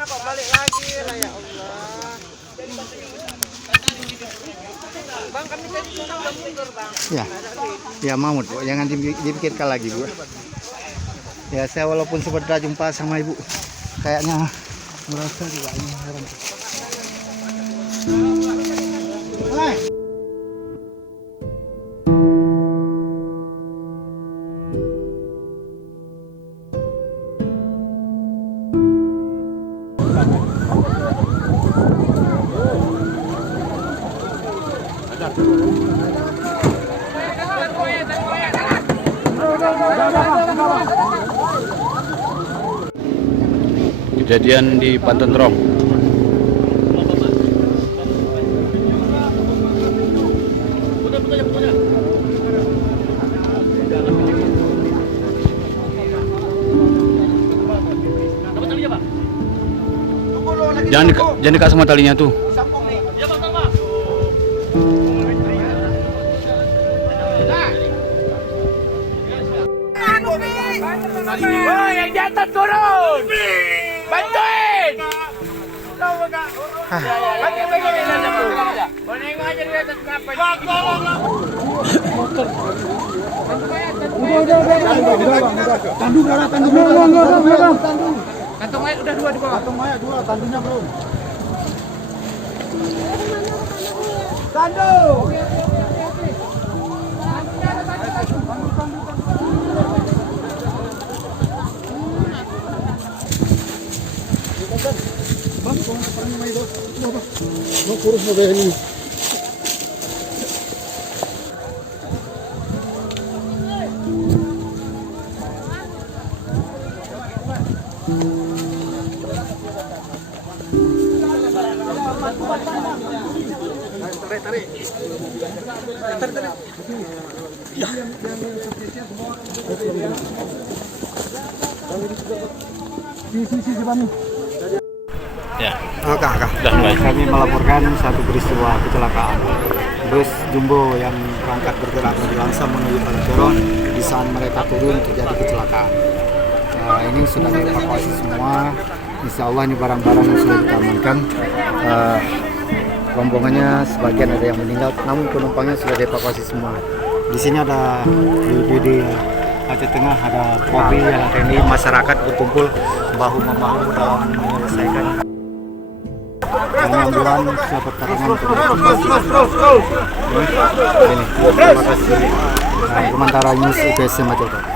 sana kok balik lagi lah ya Allah. Bang, kami tadi sana udah mundur, Bang. Ya, ya Mahmud, Bu. Jangan dipikirkan lagi, Bu. Ya, saya walaupun sebentar jumpa sama Ibu, kayaknya merasa juga ini heran. Kejadian di Pantentrong. Jangan dekat sama talinya tuh. Oh, yang di atas turun. Bantuin. Kantong mayat udah 2 di bawah. Kantong mayat 2, tandunya belum. Tandu. Kurus mo kayo ini. Tarik. Ya. Kak. Udah mulai. Kami melaporkan satu peristiwa kecelakaan bus jumbo yang berangkat bergerak dari Langsa menuju Pancoran. Di saat mereka turun terjadi kecelakaan. Ini sudah dievakuasi semua. Insya Allah ini barang-barang yang sudah diamankan. Rombongannya sebagian ada yang meninggal, namun penumpangnya sudah dievakuasi semua. Di sini ada BPD Aceh Tengah, ada Polri, ada TNI, masyarakat berkumpul bahu membahu dalam menyelesaikan. Kami ambulan siap pertolongan ini. Terima kasih. Sementara News IPS Majoka.